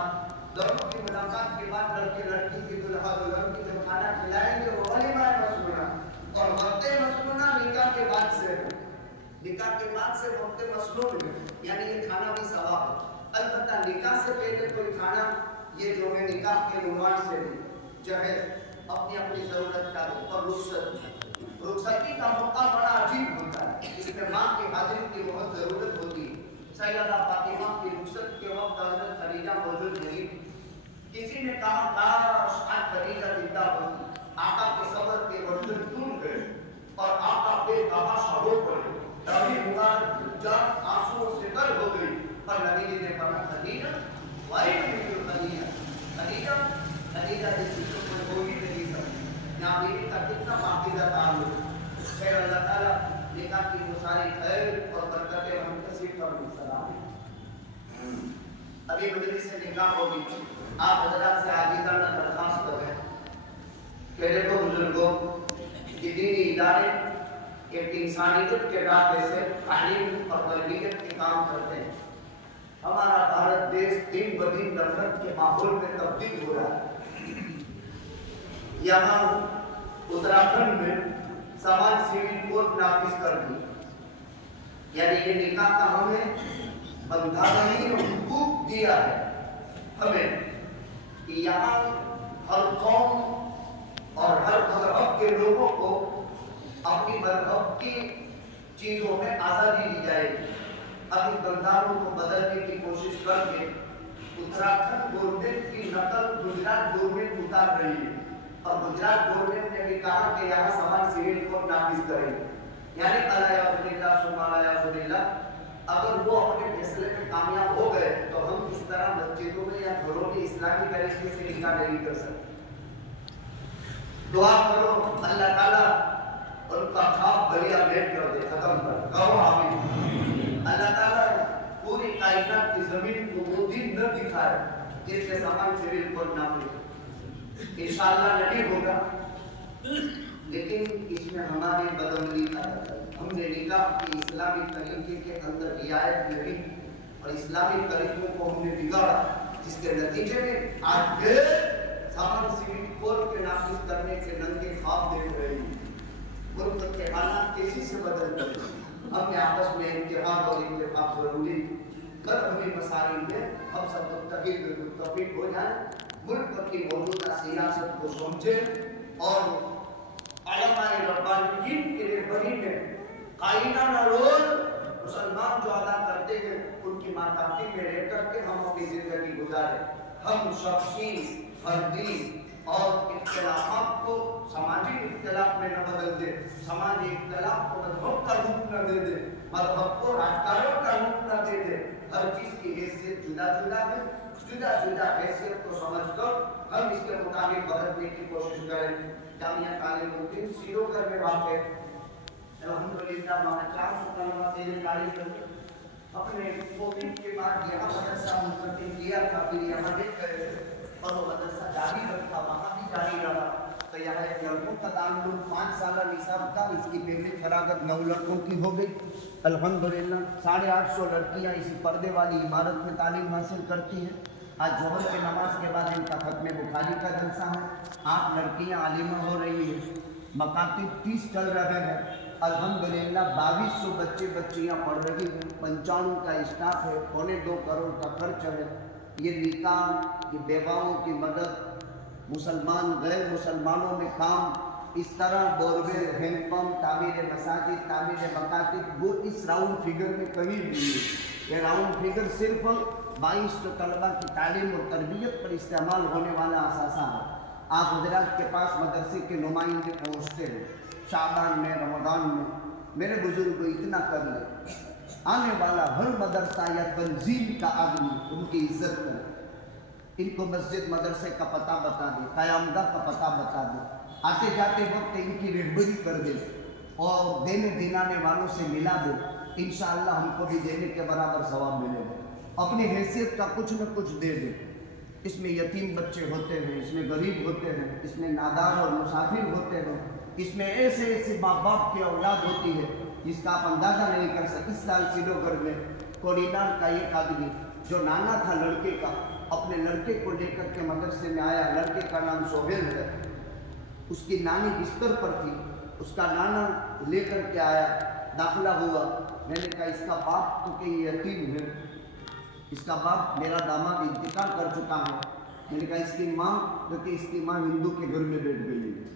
दोनों की मुलाकात के बाद लड़के लड़की की दुल्हा दुल्हन की जो खाना खिलाएंगे वो वलीमा मसरूरा। और वक्ते मसरूरा निकाह के बाद से, निकाह के बाद से वक्ते मसरूर में, यानी ये खाना भी सवाब है। अलबत्ता निकाह से पहले कोई खाना ये जो है निकाह के रुमान से भी जो है अपनी अपनी जरूरत का और रुखसती का मौका बड़ा अजीब होता है। इसमें माँ की हाजिरी की बहुत जरूरत होती है। सैयदा फातिमा की रुखसत के वक्त हज़रत खदीजा मौजूद नहीं। किसी ने कहा काश आज खदीजा जिंदा होती, आका के सबर के बर्तन टूट गए। जान आंसुओं से तर हो गई। पर नबी जी ने कहा खदीजा वाई मित्र खदीजा जैसी तो कोई हो ही नहीं सकती। यहाँ बीवी का कितना पाकीज़ा ताल्लुक। फिर अल्लाह ताला ने कहा कि वो सारी खैर और बरकतें हम नसीब कर सलाम। अभी मजलिस से निकाह होगी, आप हजरात से आजीज़ाना दरखास्त करें कि देखो बुजुर्गों, दीनी इदारे एक इंसानियत के रास्ते से तालीम और तरबियत के काम करते हैं। हमारा भारत देश दिन ब दिन नफरत के माहौल में तब्दील हो रहा है। यहाँ उत्तराखंड में समाज सिविल कोड नाफिज कर दी, यानी ये निकाह का हमें बंधारणीय हुकूक दिया है हमें कि यहाँ हर कौम और हर मजहब के लोगों को अपनी मजहब की चीजों में आजादी दी जाएगी। अब इस बंधारों को बदलने की कोशिश करके उत्तराखंड गवर्नमेंट की नकल गुजरात गवर्नमेंट उतार रही है और गुजरात गवर्नमेंट ने भी कहा कि यहाँ समाज सिविल कोड नाफिज करेंगे। यानी अल्लाह अगर वो अपने फैसले में कामयाब हो गए तो हम इस तरह मस्जिदों में या घरों में इस्लामी तरीके से निकाह नहीं कर सकते। दुआ करो अल्लाह ताला उनका ख्वाब बलिया भेंट कर दे, खत्म कर कहो आमीन। अल्लाह ताला पूरी कायनात की जमीन को वो दिन न दिखाए जिससे समाज सिविल कोड नाफिज इंशाअल्लाह नहीं होगा। लेकिन इसमें हमारी बदअमली का हमने निकाह की इस्लामी तरीके के अंदर रियायत नहीं और इस्लामी तरीकों को हमने बिगाड़ा, जिसके नतीजे में आज समाज सिविल कोड के नाफिज करने के नंगे ख्वाब देख रहे हैं। मुल्क के हालात तेजी से बदल रहे हैं। हमने आपस में इत्तेहाद और इत्तेफाक जरूरी कर हमें मसाइल में हम सब मुत्तफिक हो जाए, मुल्क की मौजूदा सियासत को समझे और उलमाए रब्बानियीन के रहबरी में कायनाना रोल मुसलमान जो अदा करते हैं उनकी माताती में रहकर के हम अपनी जिंदगी गुजारें। हम शख्सी फर्दी और इख्तिलाफात को सामाजिक इख्तिलाफ में न बदल दे, समाजी इख्तिलाफ को मजहब का रूप न दे दे, मजहब को राजकारण का रूप न दे दे। हर चीज की हैसियत जुदा जुदा है, जुदा जुदा हैसियत को समझकर हम इसके मुताबिक बदलने की कोशिश करें। जामिया तालीम सीरोगर में वाक़ है अल्हम्दुलिल्लाह माशाअल्लाह 400 तलबा तेरे तालीम करके अपने कोविड के बाद यहाँ मदरसा मुंतकिल किया था, फिर यहाँ ले गए और वो मदरसा जारी रखा, वहाँ भी जारी रहा। तो यहाँ एक लड़कों का ताल्लुक 5 साल निसाब था, इसकी पहली फरागत 9 लड़कों की हो गई अल्हम्दुलिल्लाह। 850 लड़कियाँ इसी पर्दे वाली इमारत में तालीम हासिल करती हैं। आज जोहर के नमाज के बाद इनका खत्म बुखारी का जलसा है। 8 लड़कियाँ आलिमा हो रही है, मकातिब 30 चल रहे हैं अल्हम्दुलिल्लाह। 2200 बच्चे बच्चियाँ पढ़ रही हैं, 95 का स्टाफ है, 2.25 करोड़ का खर्च है। ये निकाह, ये बेवाओं की मदद, मुसलमान गैर मुसलमानों में काम, इस तरह बोरवेल, हैंडपम्प, तामीर मसाजिद, तामीर मकातिब, वो इस राउंड फिगर में कहीं नहीं है। ये राउंड फिगर सिर्फ 2200 तलबा की तालीम और तरबियत पर इस्तेमाल होने वाला असासा है। आप हजरात के पास मदरसे के नुमाइंदे पहुँचते हैं शाबान में, रमज़ान में। मेरे बुजुर्ग इतना कर ले, आने वाला हर मदरसा या तंजीम का आदमी उनकी इज्जत करे, इनको मस्जिद मदरसे का पता बता दे, क़यामगाह का पता बता दे, आते जाते वक्त इनकी रहबरी कर दे और देने दिलाने वालों से मिला दे। इंशाअल्लाह हमको भी देने के बराबर सवाब मिलेगा। अपनी हैसियत का कुछ न कुछ दे दे। इसमें यतीम बच्चे होते हैं, इसमें गरीब होते हैं, इसमें नादार और मुसाफिर होते हैं, इसमें ऐसे ऐसे माँ बाप की औलाद होती है जिसका आप अंदाज़ा नहीं कर सकते। इस साल सिलोगर में कोडीनार का एक आदमी जो नाना था लड़के का, अपने लड़के को लेकर के मदरसे में आया। लड़के का नाम सोहेल है, उसकी नानी बिस्तर पर थी, उसका नाना लेकर के आया, दाखिला हुआ। मैंने कहा इसका बाप तो कहीं यतीम है, इसका बाप मेरा दामाद इंतकाल कर चुका है। मैंने कहा इसकी माँ, क्योंकि इसकी माँ हिंदू के घर में बैठ गई है।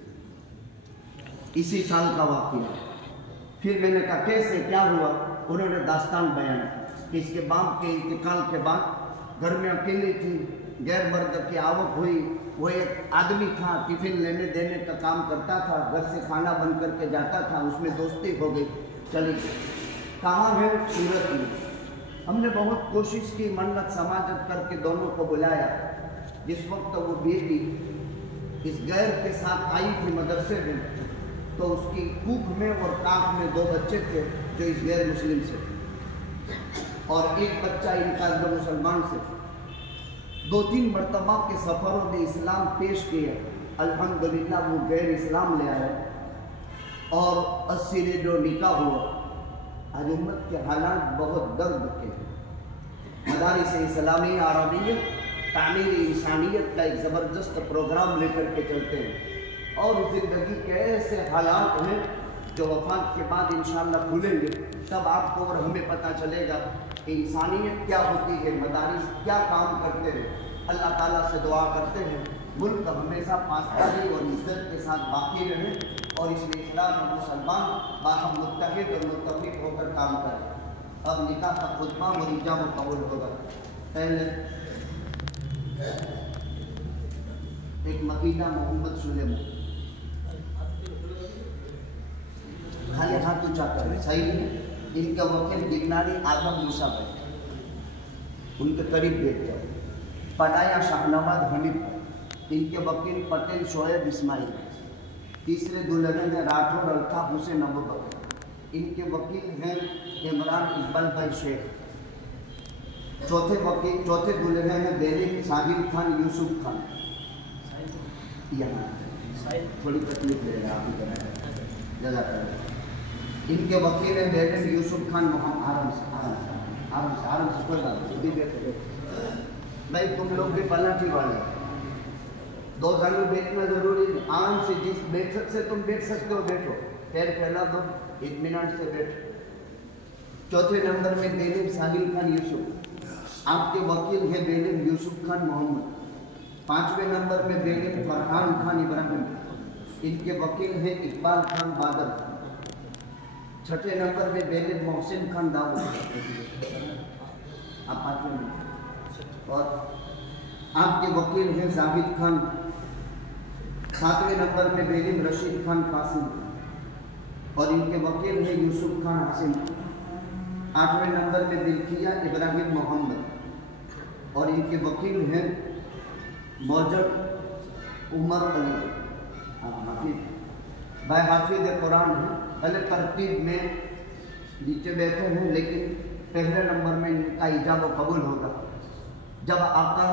इसी साल का वाक़या। फिर मैंने कहा कैसे, क्या हुआ? उन्होंने दास्तान बयान कि इसके बाप के इंतकाल के बाद घर में अकेली थी, गैर मर्द की आवक हुई। वो एक आदमी था, टिफिन लेने देने का काम करता था, घर से खाना बन करके जाता था, उसमें दोस्ती हो गई, चली गई। कहाँ है? सूरत में। हमने बहुत कोशिश की, मन्नत समाजत करके दोनों को बुलाया। जिस वक्त वो बेटी इस गैर के साथ आई थी मदरसे में, तो उसकी कूख में और काख में 2 बच्चे थे जो इस गैर मुस्लिम से थे और एक बच्चा इनका जो मुसलमान से थे। 2-3 मरतबा के सफ़रों में इस्लाम पेश किया, अल्हम्दुलिल्लाह वो गैर इस्लाम ले आया और 80 ने जो निकाह हुआ। आज उम्मत के हालात बहुत दर्द के हैं। मदारिस इस्लामी अरबियत तामीर इंसानियत का एक ज़बरदस्त प्रोग्राम लेकर के चलते हैं और ज़िंदगी के ऐसे हालात हैं जो वफ़ात के बाद इंशाअल्लाह खुलेंगे, तब आपको और हमें पता चलेगा कि इंसानियत क्या होती है, मदारिस क्या काम करते हैं। अल्लाह ताला से दुआ करते हैं मुल्क हमेशा पासदारी और इज्जत के साथ बाकी रहे और इसमें इस्लाम और मुसलमान बाहम मुत्तहिद और मुत्तफिक होकर काम करें। अब निकाह का खुतबा और इजाम कबूल होगा। पहले एक मकीना मोहम्मद सुलेमान, खाली हाथ ऊंचा करें, सही है। इनका वकील गिरनारी आदम मूसा बैठे, उनके करीब बैठ जाओ। पटाया शाहनवाज हमीद, इनके वकील पटेल शोएब इस्माइल। तीसरे दुल्हन हैं राठौर अल्ताफ हुसैन अबू बकर, इनके वकील हैं इमरान इकबाल भाई शेख। चौथे दुल्हन हैं दिलीप साहिल खान यूसुफ खान। यहाँ थोड़ी तकलीफ ले रहे हैं, आप ही कराए। इनके वकील हैं दिलीप यूसुफ खान मोहम्मद। आराम से कोई बात नहीं, बैठो भाई, तुम लोग भी पलाटी वाले, 2 सालों बैठना जरूरी नहीं। आराम से जिस बैठ सकते तुम बैठ सकते हो, बैठो, पैर फैला दो, इत्मीनान से बैठो। चौथे नंबर में दिलीप साहिल खान यूसुफ, आपके वकील हैं दिलीप यूसुफ खान मोहम्मद। 5वें नंबर में दिलीप फरहान खान इब्राहिम, इनके वकील हैं इकबाल खान बादल। 6ठे नंबर में दिलीप मोहसिन खान दाऊद, आप 5वें नंबर। और आपके वकील हैं जाहिद खान। 7वें नंबर में बेगम रशीद खान कासिम और इनके वकील हैं यूसुफ खान हासिम। 8वें नंबर में दिलखिया इब्राहिम मोहम्मद और इनके वकील हैं मौजद उमर अली। भाई हाफिज कुरान है, पहले तरतीब में नीचे बैठे हैं, लेकिन पहले नंबर में इनका इजाब कबूल होगा। जब आका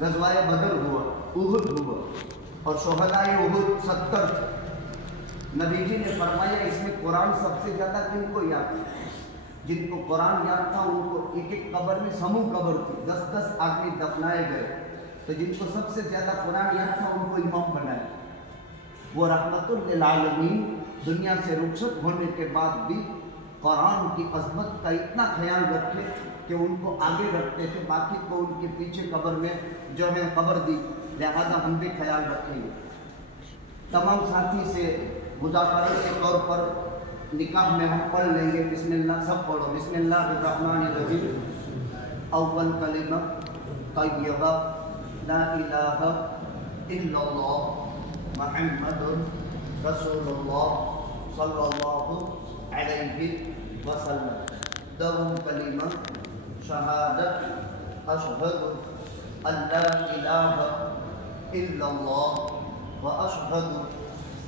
गज़वाए बदर हुआ, उहुद हुआ और शोहदाए उहुद 70 थे, नबी जी ने फरमाया इसमें कुरान सबसे ज़्यादा किनको याद था? जिनको कुरान याद था उनको एक कब्र में समूह कब्र थी, 10-10 आदमी दफनाए गए। तो जिनको सबसे ज़्यादा कुरान याद था उनको इमाम बनाया। वो रहमतुल लिल आलमीन दुनिया से रुखसत होने के बाद भी कुरान की अज़मत का इतना ख्याल रखे कि उनको आगे रखते थे, बाकी को उनके पीछे कब्र में जो है कब्र दी, लिहाजा हम भी ख्याल रखेंगे। तमाम साथी से मुज़ाकरा के तौर पर निकाह में हम पढ़ लेंगे। बिस्मिल्लाह, सब पढ़ो। बिस्मिल्लाहिर्रहमानिर्रहीम। अव्वल कलिमा तय्यबा ला इलाहा इल्लल्लाह मुहम्मदुर रसूलुल्लाह सल्लल्लाहु अलैहि वसल्लम। दरुम कलिमा शहादत अशहदु अल्ला इलाहा इल्लल्लाह व अशहदु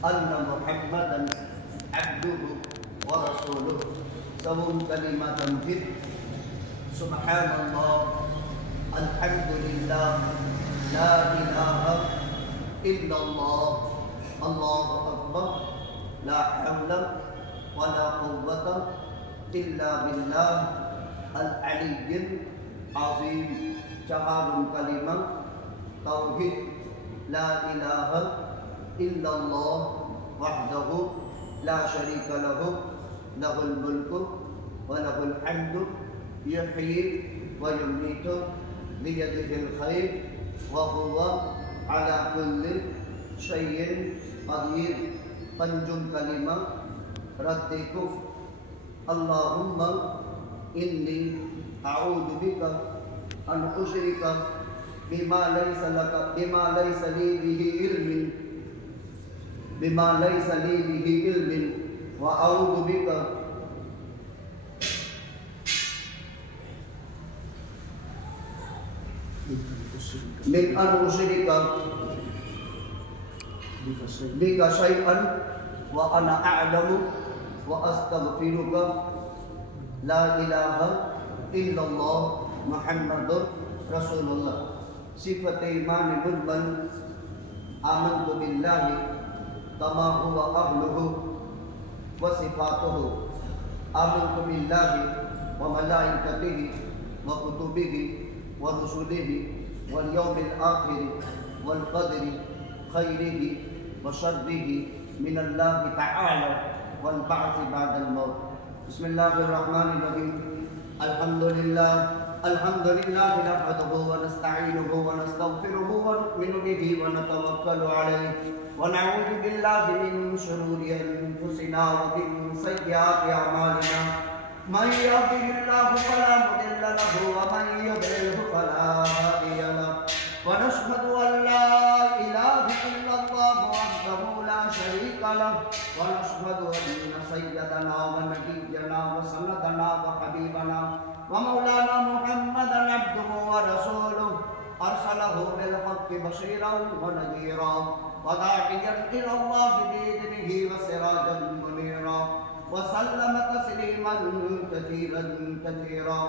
अन्ना मुहम्मदन अब्दुहु व रसूलुहु। सबुम कलिमा तंफिर सुब्हानल्लाह अल्हम्दुलिल्लाह ला इलाहा इल्लल्लाह अल्लाहु अकबर ला हौला व ला कुव्वता इल्ला बिल्लाह अल अलीय्युल अज़ीम। शहादुल कलिमा तौहीद ला इलाहा इल्लल्लाह वहदहु ला शरीका लहु लहुल मुल्कु व लहुल हम्दु युहयी व युमीतु बियदिहिल खैर व हुवा अला कुल्लि शैइन कदीर। पंजुम कलिमा रद्द कुफ्र अल्लाहुम्मा इन्नी अऊज़ु बिका अन उशरिका बिमा लैसा लका बिमा लैसा ली बिही इल्मिन व अऊज़ु बिका min an usyrika bika syai'an wa ana a'lamu wa astaghfiruka la ilaha illallah Muhammadur Rasulullah. Sifat iman man amantu billahi kama huwa ahluhu wa sifatuhu. Amantu billahi wa malaikatihi wa kutubihi wa rusulihi wal yawmil akhir wal qadri khairihi wa sharrihi min Allah ta'ala wal ba'thi ba'dal maut. Bismillahirrahmanirrahim. Alhamdulillah nahmaduhu wa nasta'inuhu wa nastaghfiruhu wa nu'minu bihi wa natawakkalu alayhi wa na'udzu billahi min shururi anfusina wa min sayyiati a'malina. Man yahdihillahu fala mudilla lahu wa man yudlilhu fala hadiya lahu. Wa nashhadu an la ilaha illallah wahdahu la sharika lahu wa nashhadu anna sayyidana wa nabiyyana wa sanadana wa habibana wa maulana Muhammadan abduhu wa rasuluhu arsalahu bil haqqi bashiran wa nadhira wa da'iyan ila Allah bi idnihi wa sirajan munira wa sallama tasliman katsiran.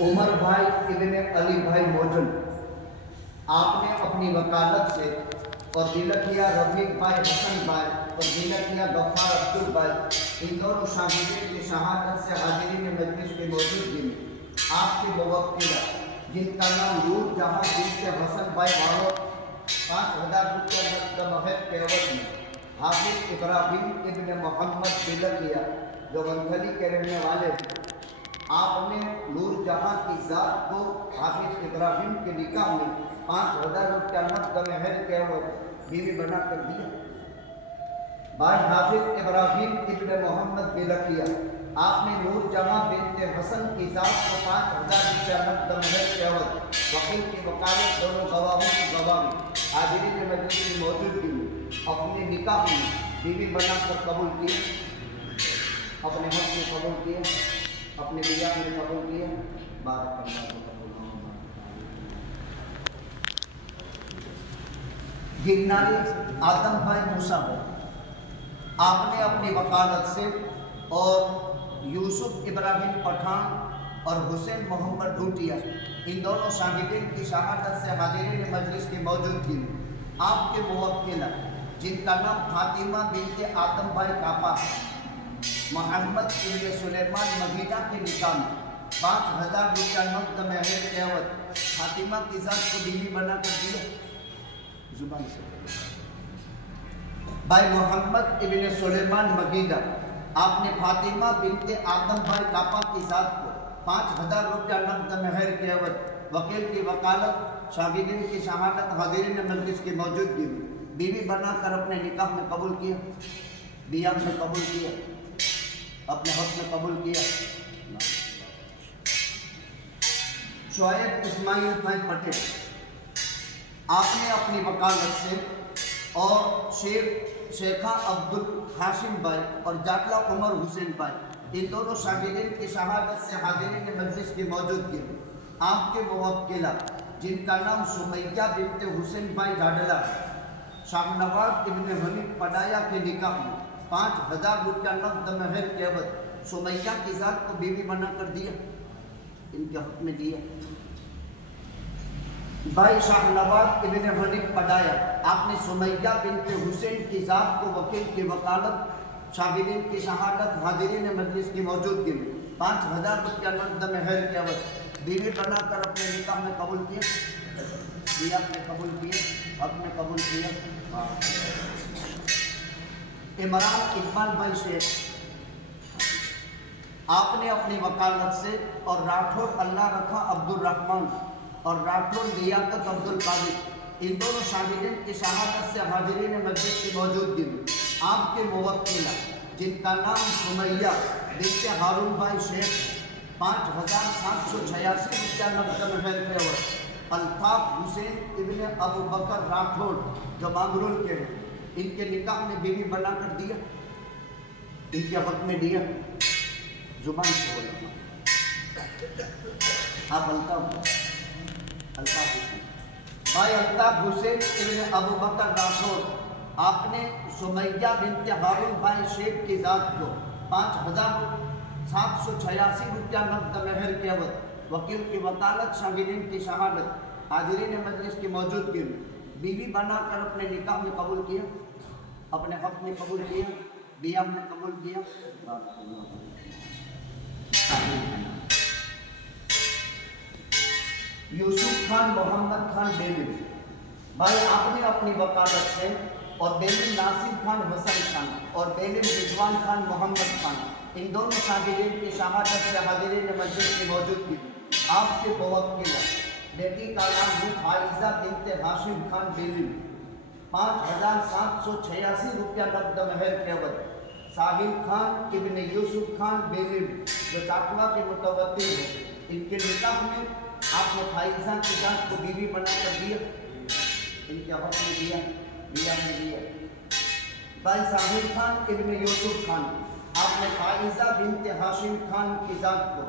Umar भाई इब्ने अली भाई मौजूद आपने अपनी वकालत से और दिलकिया रफीक भाई हसन भाई और दिलकिया गफ्फार अब्दुल भाई इन दोनों शाहिदीन की शहादत से हाजिरीन मजलिस की मौजूदगी में आपकी मुवक्किला जिनका नाम नूर जहां बिनते हसन भाई वालो 5000 रुपये नकद के एवज में हाफिज इब्राहिम इब्ने मोहम्मद दिलकिया जो वंथली के रहने वाले थे आपने नूर जहां की जात को हाफिज इब्राहिम के निकाह में 5000 रुपया नकद के एवज बीवी बना कर दिया। भाई हाफिज इब्राहिम इब्ने मोहम्मद दिलकिया आपने नूर जहां बिनते हसन की जात को 5000 रुपया नकद के एवज वकील की वकालत दोनों गवाहों की गवाही हाजिरी के मजलिस की मौजूदगी में अपने निकाह में बीवी बनाकर कबूल किए, अपने हक में कबूल किए, अपने बियाह में कबूल किए। बात गिरनारी आदम भाई मूसा भाई आपने अपनी वकालत से और यूसुफ इब्राहिम पठान और हुसैन मोहम्मद ढूटिया इन दोनों शाहिदीन की शहादत से हाजिरीन मजलिस की मौजूदगी में आपके मुवक्किला जिनका नाम फातिमा बिनते आदम भाई कापा मोहम्मद इब्ने सुलेमान मदीना के निकाह में 5000 रुपया नकद महर के एवज फातिमा की जात को बीवी बना कर दिया। जुबान से भाई मोहम्मद इब्ने सुलेमान मदीना आपने फातिमा बिनते आदम भाई कापा की जात को 5000 रुपया नकद महर के एवज वकील की वकालत शाहिदीन की शहादत हाजिरीन मजलिस की मौजूदगी में बीवी बनाकर अपने निकाह में कबूल किया, बियाह में कबूल किया, अपने हक में कबूल किया। शोएब इस्माइल भाई पटेल, आपने अपनी वकालत से और शेखा अब्दुल हाशिम भाई और जाटला उमर हुसैन भाई, इन दोनों शागिर्दीन की शहादत से हाजिरीन मजलिस की मौजूदगी में आपके मुवक्किला जिनका नाम सुमैया बिन्त हुसैन भाई जाडला, शाहनवाज इब्न हनीफ पडाया के निकाह में 5000 रुपया नकद महर के अवध सुमैया की जात को बीवी बना कर दिया, इनके हक में दिया। भाई शाहनवाज इब्न हनीफ पडाया, आपने सुमैया बिन्त हुसैन की जात को वकील की वकालत शागिर्दीन की शहादत हाजिरीन मजलिस की मौजूदगी में 5000 रुपया नकद महर के अवध बीवी बनाकर अपने निकाह में कबूल किया, दिया आपने कबूल किया, आपने कबूल किया। इमरान इकबाल भाई शेख, आपने अपनी वकालत से और राठौर अल्लाह रखा अब्दुल रहमान और राठौर लियाकत अब्दुल कादिर, इन दोनों शागिर्दीन की शहादत से हाजिरीन मस्जिद की मौजूदगी में आपके मुवक्किला जिनका नाम सुमैया बिन्त हारून भाई शेख 5786 रुपया नकद महर पे अवध अल्ताफ हुसैन इब्न अबू बकर राठौर जो मांगरोल के हैं, इनके निकाह में बीवी बना कर दिया, इनके हक में दिया। जुबान से बोला आप अल्ताफ हुसैन भाई अल्ताफ हुसैन इब्न अबू बकर राठौर, आपने सुमैया बिन्त हारून भाई शेख की जात को 5786 रुपया नकद महर के अवध वकील की वकालत शागिर्दीन की शहादत हाजिरीन मजलिस की मौजूदगी में बीवी बनाकर अपने निकाह में कबूल किया, अपने हक में कबूल किया, बिया में कबूल किया। यूसुफ खान मोहम्मद खान बेलिम भाई, आपने अपनी वकालत से और बेलिम नासिर खान हसन खान और बेलिम रिजवान खान मोहम्मद खान, इन दोनों शागिर्दीन की शहादत से हाजिरीन मस्जिद की मौजूदगी में आपके मुवक्किला बेटी का नाम है फाइजा बिन्त हाशिम खान बेलिम 5786 रुपया नकद महर के अवध साहिल खान इब्न यूसुफ खान बेलिम जो चाकवा के मुतवत्तिल है, इनके निकाह में आपने फाइजा की जात को बीवी बना कर दिया, इनके हक में दिया, दिया में दिया। भाई साहिल खान इब्न यूसुफ खान, आपने फाइजा बिन्त हाशिम खान की जात को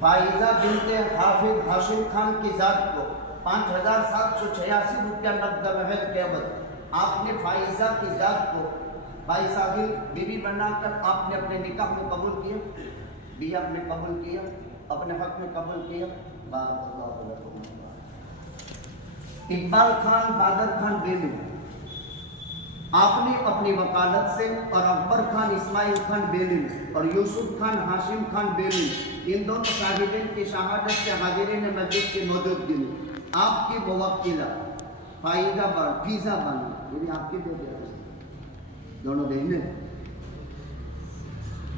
फाइजा बिन्त हाफिज हाशिम खान की जात को 5786 रुपया नकद महर के अवध आपने फाइजा की जात को भाई साहिल बीवी बनाकर आपने अपने निकाह में कबूल किया, बिया में कबूल किया, अपने हक में कबूल किया। इकबाल खान बादर खान बेली, आपने अपनी वकालत से और अकबर खान इस्माइल खान बेली और यूसुफ खान हाशिम खान बेली, इन दोनों शागिर्दीन की शहादत से हाजिरीन मस्जिद की मौजूदगी में आपकी मुवक्किला फीजा बानो, ये आपके बेटे दोनों बहनें,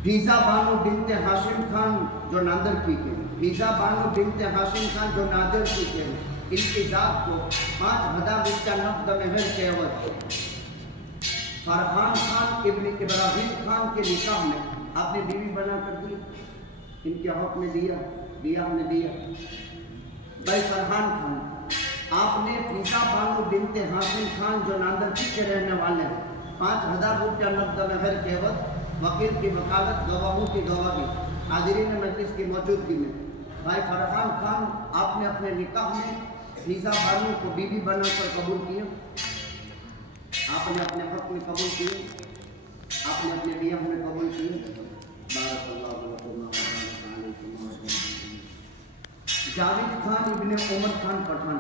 फीजा बानो बिन्त हाशिम खान जो नादर की के, फीजा बानो बिन्त हाशिम खान जो नादर की के, इनकी जात को 5000 रुपया नकद महर के अवध फरहान खान इब्न इब्राहिम खान के निकाह में आपने बीवी बना कर दी, इनके हक में दिया, दिया में दिया। भाई फरहान खान, आपने फीजा बानो बिन्त हाशिम खान जो नांदरकी के रहने वाले हैं 5000 रुपया नकद महर के अवध वकील की वकालत गवाहों की गवाही हाजिरीन मजलिस की मौजूदगी में भाई फरहान खान, आपने अपने निकाह में फीजा बानो को बीवी बनाकर कबूल किया, आपने अपने हक में कबूल किए, आपने अपने बिया में कबूल किए। जावेद खान इब्ने उमर खान पठान,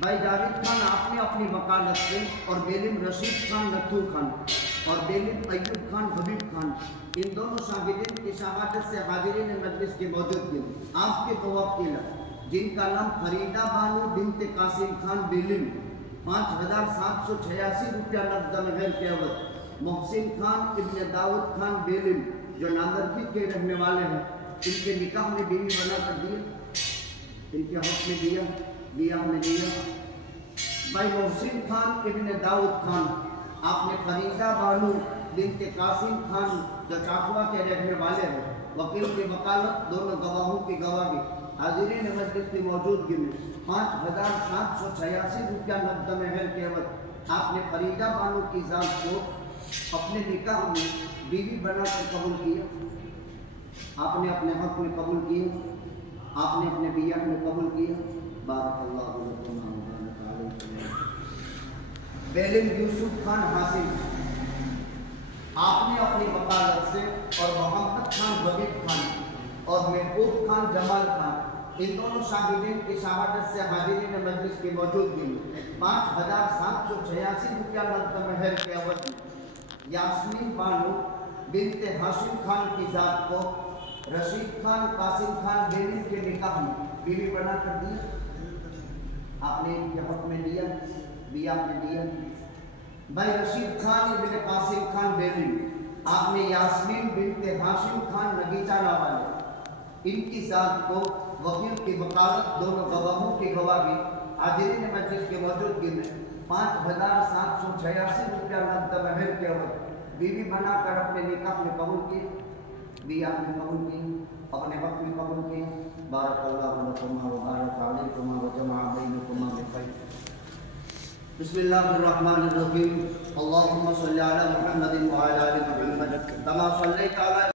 भाई जावेद खान, आपने अपनी वकालत से और बेलिम रशीद खान नथू खान और बेलिम अय्यूब खान हबीब खान, इन दोनों शागिर्दीन की शहादत से हाजिरीन मजलिस की मौजूदगी में आपके मुवक्किला जिनका नाम फरीदा बानो बिन्त कासिम खान बेलिम 5786 रुपया नकद महर के अवध मोहसिन खान इब्न दाऊद खान बेलिम जो नांदरकी के रहने वाले हैं, इनके निकाह में बीवी बना कर दिया, इनके हक में दिया, दिया में दिया। भाई मोहसिन खान इब्न दाऊद खान, आपने फरीदा बानो बिनते कासिम खान जो चाकुआ के रहने वाले हैं, वकील की वकालत दोनों गवाहों की गवाही हाजिरीन मजलिस की मौजूदगी में 5,786 रुपया नकद महल के एवज आपने फरीदा बानो की जात को अपने निकाह में बीवी बनाकर कबूल किया, आपने अपने हक में कबूल किया, आपने अपने बिया में कबूल किया। बारकल्लाहु लकुम व बारक अलैकुम। बेलिम यूसुफ खान हासिल, आपने अपनी वकालत से और मोहम्मद खान वबीद खान और महबूब खान जमाल खान इन दोनों शाहिदीन की शहादत से हाजिरीन मजलिस की मौजूदगी में 5,786 रुपया नकद महल के एवज में यास्मीन बानो बिनते हाशिम खान की जात को रशीद खान कासिम खान बेलिम के निकाह में बीवी बना कर दिया, आपने इनके हक में दिया, बिया में दिया। भाई रशीद खान इब्ने कासिम खान बेली, आपने यास्मीन बिनते हाशिम खान नगीचाना वाले इनकी जात को वकील की वकालत दोनों गवाहों की गवाही हाजिरीन मजलिस की मौजूदगी में 5,786 रुपया नकद महल के एवज बीवी बनाकर अपने निकाह में कबूल किए, बिया में कबूल किए, अपने हक में कबूल किए। बारकल्लाहु लकुम व बारक अलैकुम व जमा बैनकुमा बिखैर। बिस्मिल्लाहिर्रहमानिर्रहीम। अल्लाहुम्मा सल्लि अला मुहम्मदिन व अला आलि मुहम्मद कमा सल्लैता अला